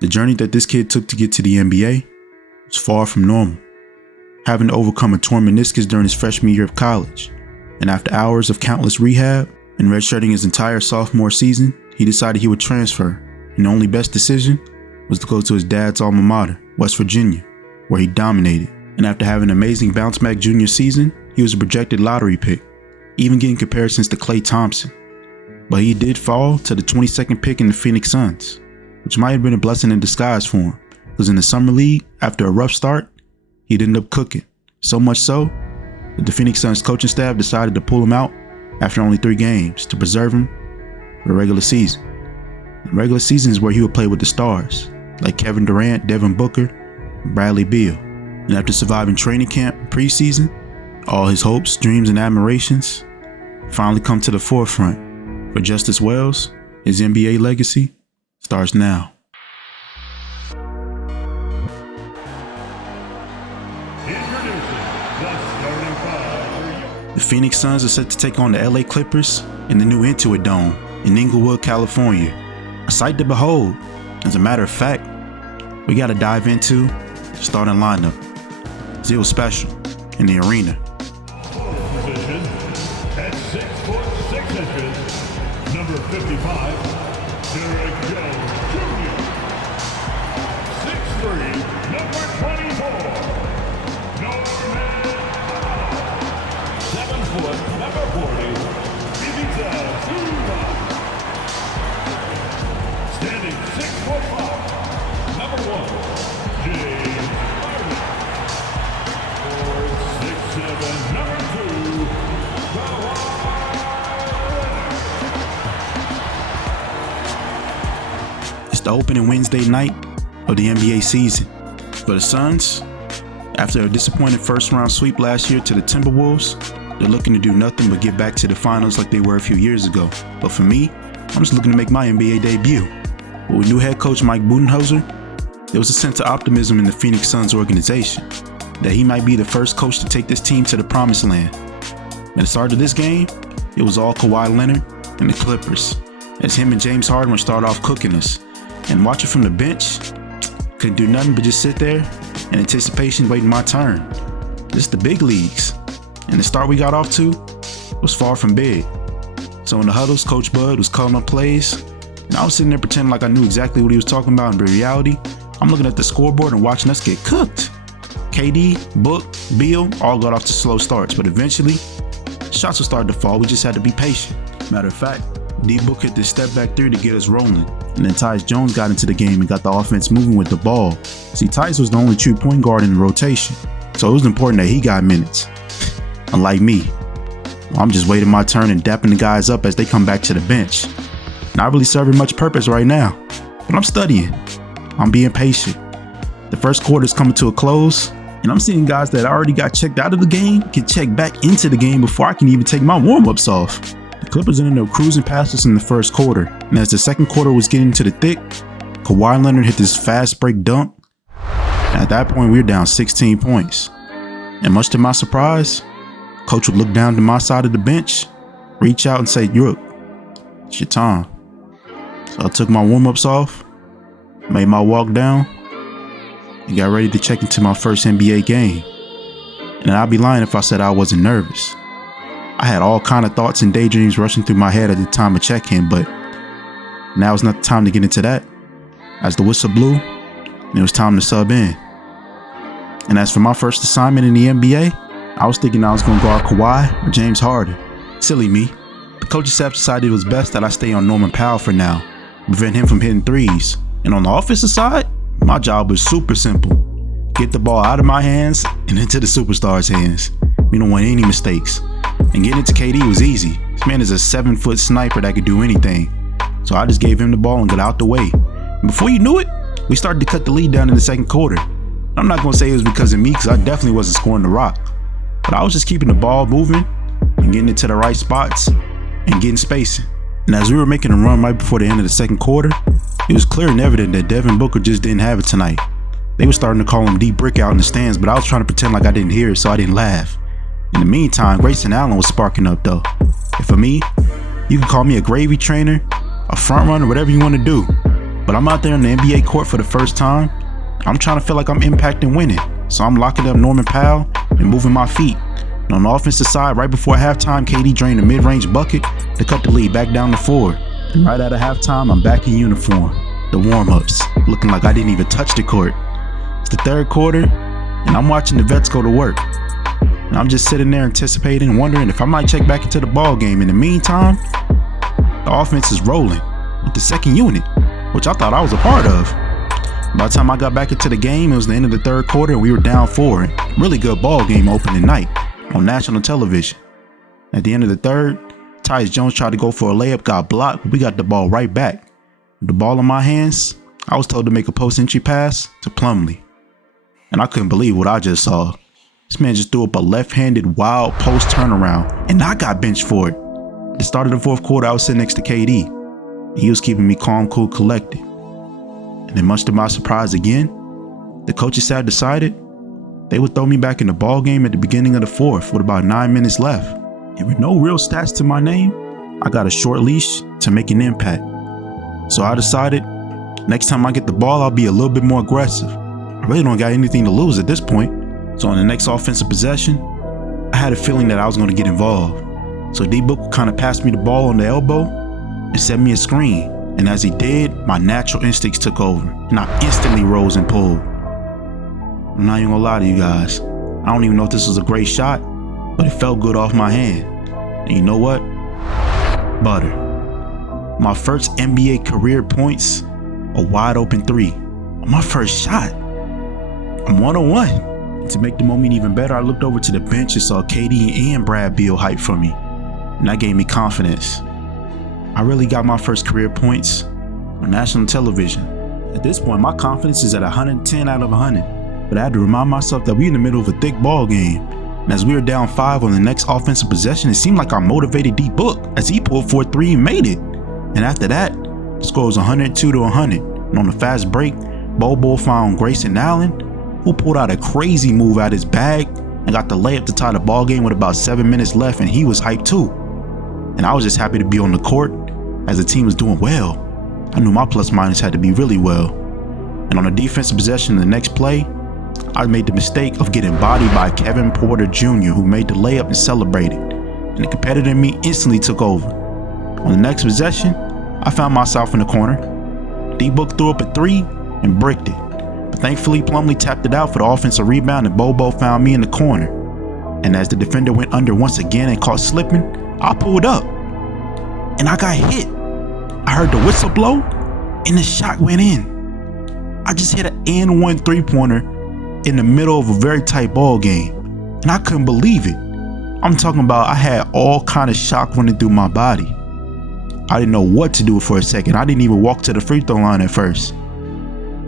The journey that this kid took to get to the NBA was far from normal, having to overcome a torn meniscus during his freshman year of college. And after hours of countless rehab and redshirting his entire sophomore season, he decided he would transfer. And the only best decision was to go to his dad's alma mater, West Virginia, where he dominated. And after having an amazing bounce-back junior season, he was a projected lottery pick, even getting comparisons to Klay Thompson. But he did fall to the 22nd pick in the Phoenix Suns, which might have been a blessing in disguise for him, because in the summer league, after a rough start, he'd end up cooking. So much so that the Phoenix Suns coaching staff decided to pull him out after only 3 games to preserve him for the regular season. The regular season is where he would play with the stars, like Kevin Durant, Devin Booker, and Bradley Beal. And after surviving training camp and preseason, all his hopes, dreams, and admirations finally come to the forefront. For Justice Wells, his NBA legacy starts now. The Phoenix Suns are set to take on the LA Clippers in the new Intuit Dome in Inglewood, California. A sight to behold. As a matter of fact, we got to dive into the starting lineup. It was special in the arena. Position at 6'6", number 55, Derek Jones Jr. 6'3", number 24, Norman. 7 foot, number 40, Ibiza Zuba. Standing 6'5", number 1, James Harden. 4'6'7", number 2, Kawhi. It's the opening Wednesday night of the NBA season. For the Suns, after a disappointing first-round sweep last year to the Timberwolves, they're looking to do nothing but get back to the finals like they were a few years ago. But for me, I'm just looking to make my NBA debut. But with new head coach Mike Budenholzer, there was a sense of optimism in the Phoenix Suns organization that he might be the first coach to take this team to the promised land. At the start of this game, it was all Kawhi Leonard and the Clippers, as him and James Harden would start off cooking us. And watching from the bench, couldn't do nothing but just sit there in anticipation waiting my turn. This is the big leagues, and the start we got off to was far from big. So in the huddles, Coach Bud was calling up plays, and I was sitting there pretending like I knew exactly what he was talking about, and in reality, I'm looking at the scoreboard and watching us get cooked. KD, Book, Beal all got off to slow starts, but eventually, shots would start to fall. We just had to be patient. Matter of fact, D-Book hit this step back 3 to get us rolling, and then Tyus Jones got into the game and got the offense moving with the ball. See, Tyus was the only true point guard in the rotation, so it was important that he got minutes. Unlike me, I'm just waiting my turn and dapping the guys up as they come back to the bench. Not really serving much purpose right now, but I'm studying. I'm being patient. The first quarter is coming to a close, and I'm seeing guys that already got checked out of the game get checked back into the game before I can even take my warm-ups off. The Clippers ended up cruising past us in the first quarter, and as the second quarter was getting to the thick, Kawhi Leonard hit this fast break dunk. And at that point, we were down 16 points. And much to my surprise, Coach would look down to my side of the bench, reach out and say, "Look, it's your time." So I took my warm-ups off, made my walk down, and got ready to check into my first NBA game. And I'd be lying if I said I wasn't nervous. I had all kind of thoughts and daydreams rushing through my head at the time of check-in, but now is not the time to get into that. As the whistle blew, it was time to sub in. And as for my first assignment in the NBA, I was thinking I was going to guard Kawhi or James Harden. Silly me. The coaching staff decided it was best that I stay on Norman Powell for now, prevent him from hitting threes. And on the offensive side, my job was super simple. Get the ball out of my hands and into the superstars' hands. We don't want any mistakes. And getting into KD was easy. This man is a 7-foot sniper that could do anything. So I just gave him the ball and got out the way. And before you knew it, we started to cut the lead down in the second quarter. I'm not going to say it was because of me, because I definitely wasn't scoring the rock. But I was just keeping the ball moving and getting it to the right spots and getting spacing. And as we were making a run right before the end of the second quarter, it was clear and evident that Devin Booker just didn't have it tonight. They were starting to call him D-Brick out in the stands, but I was trying to pretend like I didn't hear it, so I didn't laugh. In the meantime, Grayson Allen was sparking up though. And for me, you can call me a gravy trainer, a front runner, whatever you want to do. But I'm out there in the NBA court for the first time. I'm trying to feel like I'm impacting winning. So I'm locking up Norman Powell and moving my feet. And on the offensive side, right before halftime, KD drained a mid-range bucket to cut the lead back down to 4. And right out of halftime, I'm back in uniform. The warm-ups, looking like I didn't even touch the court. It's the third quarter, and I'm watching the vets go to work. And I'm just sitting there anticipating, wondering if I might check back into the ball game. In the meantime, the offense is rolling with the second unit, which I thought I was a part of. By the time I got back into the game, it was the end of the third quarter and we were down 4. Really good ball game opening night on national television. At the end of the third, Tyus Jones tried to go for a layup, got blocked, but we got the ball right back. With the ball in my hands, I was told to make a post-entry pass to Plumlee. And I couldn't believe what I just saw. This man just threw up a left-handed wild post turnaround, and I got benched for it. At the start of the fourth quarter, I was sitting next to KD. He was keeping me calm, cool, collected. And then much to my surprise again, the coaching staff decided they would throw me back in the ball game at the beginning of the fourth with about 9 minutes left. And with no real stats to my name, I got a short leash to make an impact. So I decided next time I get the ball, I'll be a little bit more aggressive. I really don't got anything to lose at this point. So on the next offensive possession, I had a feeling that I was going to get involved. So D-Book kind of passed me the ball on the elbow and set me a screen. And as he did, my natural instincts took over and I instantly rose and pulled. I'm not even gonna lie to you guys. I don't even know if this was a great shot, but it felt good off my hand. And you know what? Butter. My first NBA career points, a wide open 3 on my first shot. I'm 1-on-1. To make the moment even better, I looked over to the bench and saw KD and Brad Beal hype for me. And that gave me confidence. I really got my first career points on national television. At this point, my confidence is at 110 out of 100. But I had to remind myself that we're in the middle of a thick ball game. And as we were down 5 on the next offensive possession, it seemed like I motivated D-Book as he pulled for a 3 and made it. And after that, the score was 102-100. And on the fast break, Bobo found Grayson Allen, who pulled out a crazy move out his bag and got the layup to tie the ball game with about 7 minutes left, and he was hyped too. And I was just happy to be on the court as the team was doing well. I knew my plus minus had to be really well. And on a defensive possession in the next play, I made the mistake of getting bodied by Kevin Porter Jr., who made the layup and celebrated. And the competitor in me instantly took over. On the next possession, I found myself in the corner. D-Book threw up a 3 and bricked it. But thankfully, Plumlee tapped it out for the offensive rebound and Bobo found me in the corner. And as the defender went under once again and caught slipping, I pulled up. And I got hit. I heard the whistle blow and the shot went in. I just hit an and-one 3-pointer in the middle of a very tight ball game. And I couldn't believe it. I'm talking about I had all kind of shock running through my body. I didn't know what to do for a second. I didn't even walk to the free throw line at first.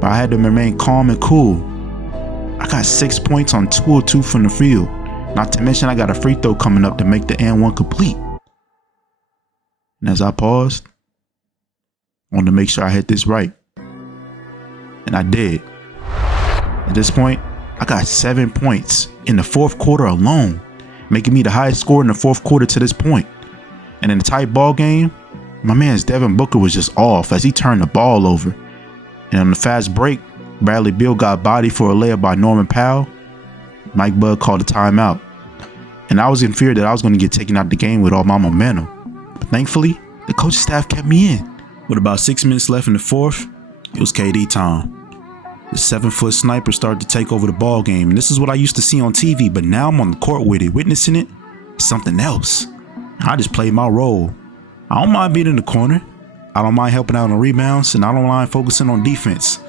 But I had to remain calm and cool. I got 6 points on 2 of 2 from the field. Not to mention I got a free throw coming up to make the and-one complete. And as I paused, I wanted to make sure I hit this right. And I did. At this point, I got 7 points in the fourth quarter alone, making me the highest scorer in the fourth quarter to this point. And in a tight ball game, my man's Devin Booker was just off as he turned the ball over. And on the fast break, Bradley Beal got bodied for a layup by Norman Powell. Mike Bud called a timeout. And I was in fear that I was going to get taken out of the game with all my momentum. But thankfully, the coaching staff kept me in. With about 6 minutes left in the fourth, it was KD time. The 7-foot sniper started to take over the ball game. And this is what I used to see on TV, but now I'm on the court with it, witnessing it. It's something else. I just played my role. I don't mind being in the corner. I don't mind helping out on rebounds, and I don't mind focusing on defense.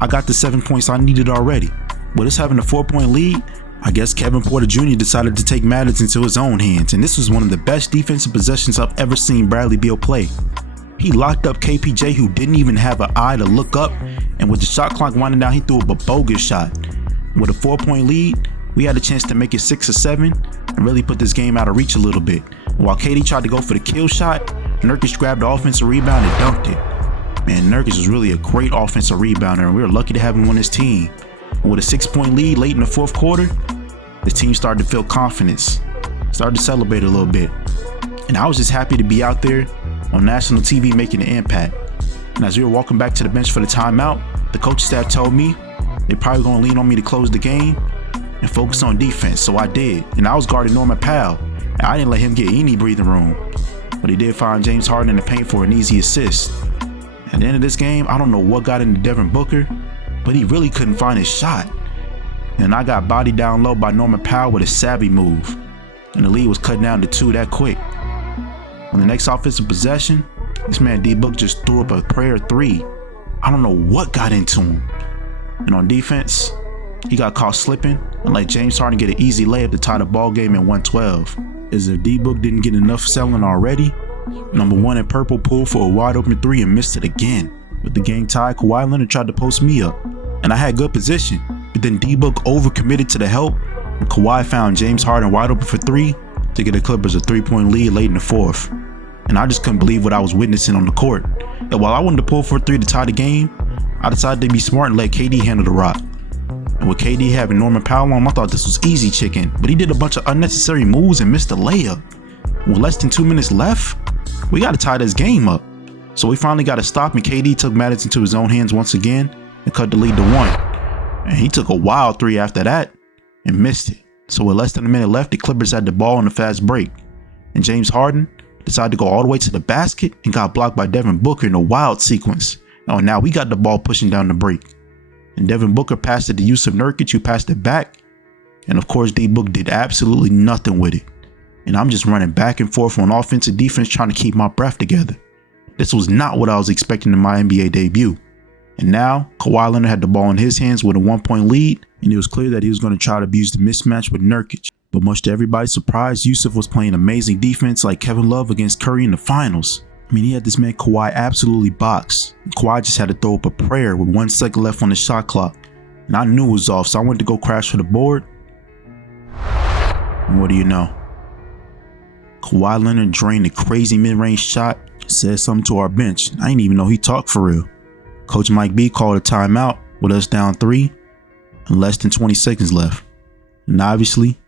I got the 7 points I needed already. With us having a 4-point lead, I guess Kevin Porter Jr. decided to take matters into his own hands, and this was one of the best defensive possessions I've ever seen Bradley Beal play. He locked up KPJ, who didn't even have an eye to look up, and with the shot clock winding down, he threw up a bogus shot. With a 4-point lead, we had a chance to make it 6 or 7 and really put this game out of reach a little bit. While KD tried to go for the kill shot, Nurkic grabbed the offensive rebound and dunked it. Man, Nurkic was really a great offensive rebounder, and we were lucky to have him on his team. And with a 6-point lead late in the fourth quarter, the team started to feel confidence, started to celebrate a little bit. And I was just happy to be out there on national TV making an impact. And as we were walking back to the bench for the timeout, the coaching staff told me they probably gonna lean on me to close the game and focus on defense. So I did. And I was guarding Norman Powell. And I didn't let him get any breathing room. But he did find James Harden in the paint for an easy assist. At the end of this game, I don't know what got into Devin Booker, but he really couldn't find his shot. And I got bodied down low by Norman Powell with a savvy move. And the lead was cut down to 2 that quick. On the next offensive possession, this man D-Book just threw up a prayer 3. I don't know what got into him. And on defense, he got caught slipping and let James Harden get an easy layup to tie the ball game at 112. As if D-Book didn't get enough selling already, number 1 in purple pulled for a wide open 3 and missed it again. With the game tied, Kawhi Leonard tried to post me up, and I had good position, but then D-Book overcommitted to the help, and Kawhi found James Harden wide open for 3 to get the Clippers a 3-point lead late in the 4th. And I just couldn't believe what I was witnessing on the court. And while I wanted to pull for a 3 to tie the game, I decided to be smart and let KD handle the rock. And with KD having Norman Powell on, I thought this was easy chicken, but he did a bunch of unnecessary moves and missed a layup. With less than 2 minutes left, we got to tie this game up. So we finally got to stop, and KD took matters into his own hands once again and cut the lead to 1. And he took a wild 3 after that and missed it. So with less than a minute left, the Clippers had the ball on a fast break. And James Harden decided to go all the way to the basket and got blocked by Devin Booker in a wild sequence. Oh, now we got the ball pushing down the break. And Devin Booker passed it to Jusuf Nurkic, who passed it back. And of course, D-Book did absolutely nothing with it. And I'm just running back and forth on offense and defense trying to keep my breath together. This was not what I was expecting in my NBA debut. And now, Kawhi Leonard had the ball in his hands with a 1-point lead, and it was clear that he was going to try to abuse the mismatch with Nurkic. But much to everybody's surprise, Jusuf was playing amazing defense like Kevin Love against Curry in the finals. I mean, he had this man Kawhi absolutely boxed. And Kawhi just had to throw up a prayer with 1 second left on the shot clock. And I knew it was off, so I went to go crash for the board. And what do you know? Kawhi Leonard drained a crazy mid-range shot, said something to our bench. I didn't even know he talked for real. Coach Mike B called a timeout with us down 3 and less than 20 seconds left. And obviously,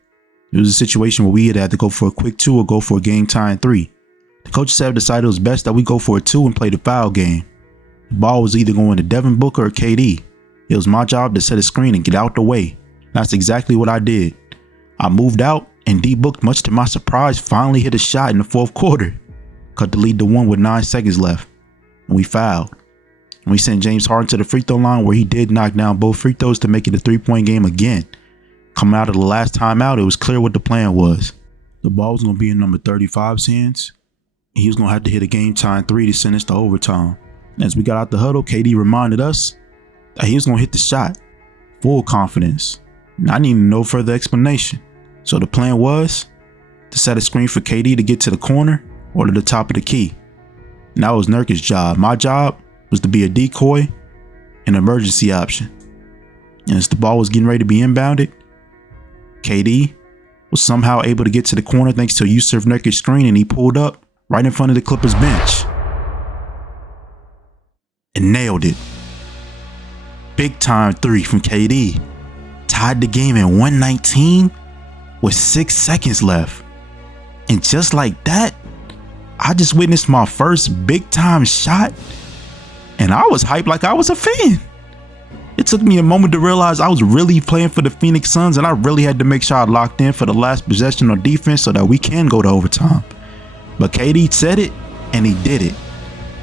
it was a situation where we had to go for a quick 2 or go for a game-tying 3. The coach said decided it was best that we go for a 2 and play the foul game. The ball was either going to Devin Booker or KD. It was my job to set a screen and get out the way. That's exactly what I did. I moved out, and D-Book, much to my surprise, finally hit a shot in the 4th quarter. Cut the lead to 1 with 9 seconds left. And we fouled. And we sent James Harden to the free throw line, where he did knock down both free throws to make it a 3-point game again. Coming out of the last timeout, it was clear what the plan was. The ball was going to be in number 35's hands. He was going to have to hit a game-tying 3 to send us to overtime. And as we got out the huddle, KD reminded us that he was going to hit the shot. Full confidence. And I needed no further explanation. So the plan was to set a screen for KD to get to the corner or to the top of the key. And that was Nurkic's job. My job was to be a decoy and emergency option. And as the ball was getting ready to be inbounded, KD was somehow able to get to the corner thanks to a Jusuf Nurkic screen, and he pulled up right in front of the Clippers bench and nailed it. Big time 3 from KD. Tied the game at 119 with 6 seconds left. And just like that, I just witnessed my first big time shot, and I was hyped like I was a fan. It took me a moment to realize I was really playing for the Phoenix Suns, and I really had to make sure I locked in for the last possession on defense so that we can go to overtime. But KD said it, and he did it.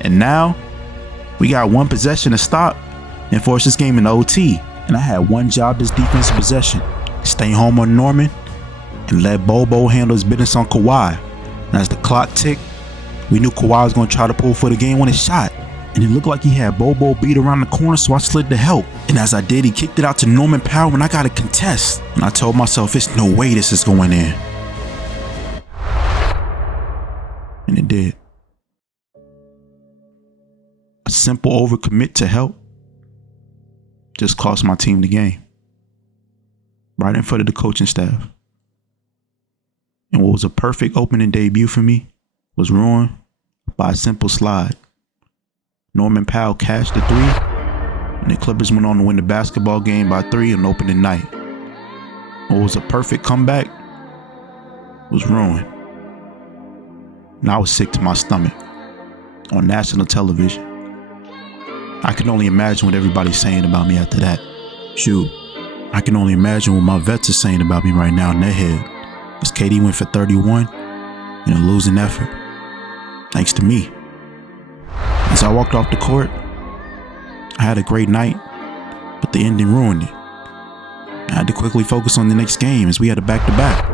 And now, we got 1 possession to stop and force this game into OT. And I had one job this defensive possession: stay home on Norman and let Bobo handle his business on Kawhi. And as the clock ticked, we knew Kawhi was going to try to pull for the game-winning shot. And it looked like he had Bobo beat around the corner, so I slid to help. And as I did, he kicked it out to Norman Powell, and I got a contest. And I told myself, there's no way this is going in. And it did. A simple overcommit to help just cost my team the game. Right in front of the coaching staff. And what was a perfect opening debut for me was ruined by a simple slide. Norman Powell cashed the 3, and the Clippers went on to win the basketball game by 3 on opening night. What was a perfect comeback was ruined. And I was sick to my stomach on national television. I can only imagine what everybody's saying about me after that. Shoot, I can only imagine what my vets are saying about me right now in their head. As KD went for 31 in a losing effort. Thanks to me. As I walked off the court, I had a great night, but the ending ruined it. I had to quickly focus on the next game as we had a back-to-back.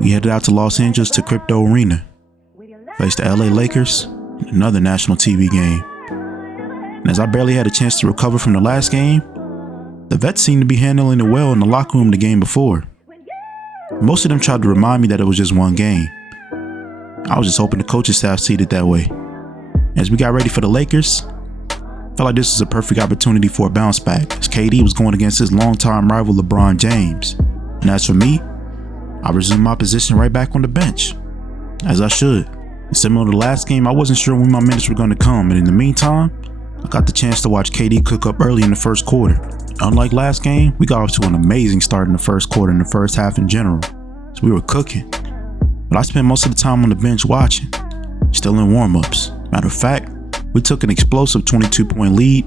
We headed out to Los Angeles to Crypto Arena, faced the LA Lakers in another national TV game. And as I barely had a chance to recover from the last game, the vets seemed to be handling it well in the locker room the game before. Most of them tried to remind me that it was just one game. I was just hoping the coaching staff seed it that way. As we got ready for the Lakers, I felt like this was a perfect opportunity for a bounce back, as KD was going against his longtime rival LeBron James. And as for me, I resumed my position right back on the bench, as I should. And similar to the last game, I wasn't sure when my minutes were going to come, and in the meantime, I got the chance to watch KD cook up early in the first quarter. Unlike last game, we got off to an amazing start in the first quarter and the first half in general, so we were cooking. But I spent most of the time on the bench watching, still in warm-ups. Matter of fact, we took an explosive 22-point lead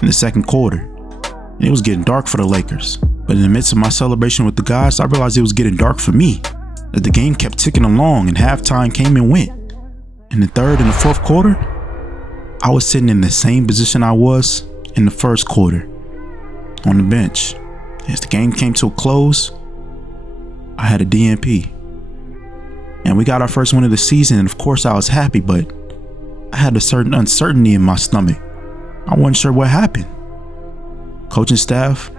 in the second quarter, and it was getting dark for the Lakers. But in the midst of my celebration with the guys, I realized it was getting dark for me, as the game kept ticking along and halftime came and went. In the third and the fourth quarter, I was sitting in the same position I was in the first quarter, on the bench. As the game came to a close, I had a DNP. And we got our first win of the season, and of course I was happy, but I had a certain uncertainty in my stomach. I wasn't sure what happened. Coaching staff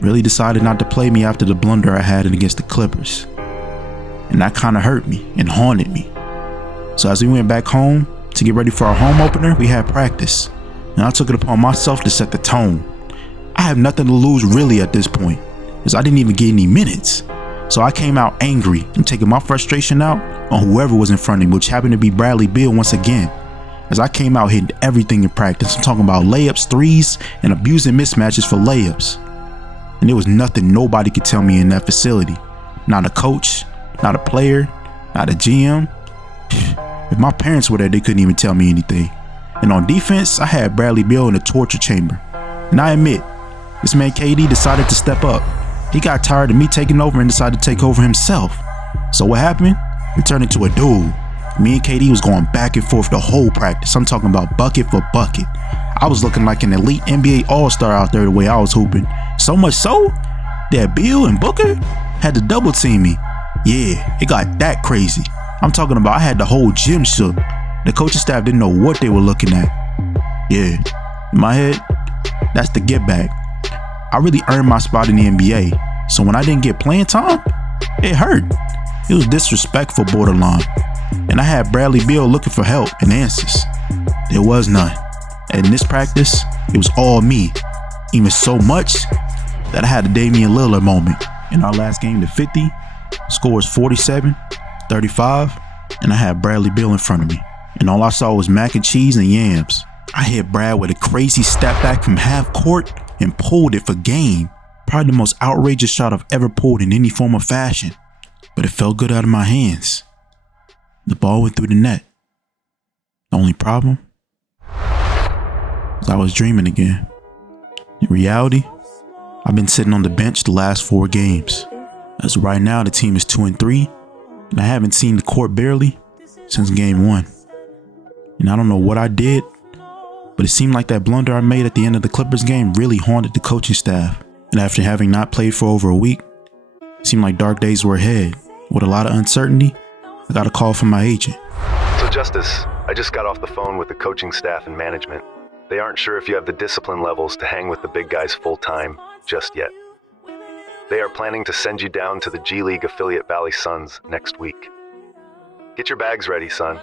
really decided not to play me after the blunder I had against the Clippers. And that kind of hurt me and haunted me. So as we went back home to get ready for our home opener, we had practice. And I took it upon myself to set the tone. I have nothing to lose really at this point, as I didn't even get any minutes. So I came out angry and taking my frustration out on whoever was in front of me, which happened to be Bradley Beal once again. As I came out hitting everything in practice. I'm talking about layups, threes, and abusing mismatches for layups. And there was nothing nobody could tell me in that facility. Not a coach, not a player, not a GM. If my parents were there, they couldn't even tell me anything. And on defense, I had Bradley Beal in a torture chamber. And I admit, this man KD decided to step up. He got tired of me taking over and decided to take over himself. So what happened? It turned into a duel. Me and KD was going back and forth the whole practice. I'm talking about bucket for bucket. I was looking like an elite NBA All-Star out there the way I was hooping. So much so that Bill and Booker had to double team me. Yeah, it got that crazy. I'm talking about I had the whole gym shook. The coaching staff didn't know what they were looking at. Yeah, in my head, that's the get back. I really earned my spot in the NBA. So when I didn't get playing time, it hurt. It was disrespectful borderline. And I had Bradley Beal looking for help and answers. There was none. And in this practice, it was all me. Even so much that I had a Damian Lillard moment. In our last game to 50, scores 47, 35, and I had Bradley Beal in front of me. And all I saw was mac and cheese and yams. I hit Brad with a crazy step back from half court and pulled it for game. Probably the most outrageous shot I've ever pulled in any form of fashion. But it felt good out of my hands. The ball went through the net. The only problem was I was dreaming again. In reality, I've been sitting on the bench the last 4 games. As of right now, the team is 2-3, and I haven't seen the court barely since game 1. And I don't know what I did, but it seemed like that blunder I made at the end of the Clippers game really haunted the coaching staff. And after having not played for over a week, it seemed like dark days were ahead. With a lot of uncertainty, I got a call from my agent. So Justice, I just got off the phone with the coaching staff and management. They aren't sure if you have the discipline levels to hang with the big guys full time just yet. They are planning to send you down to the G League affiliate Valley Suns next week. Get your bags ready, son.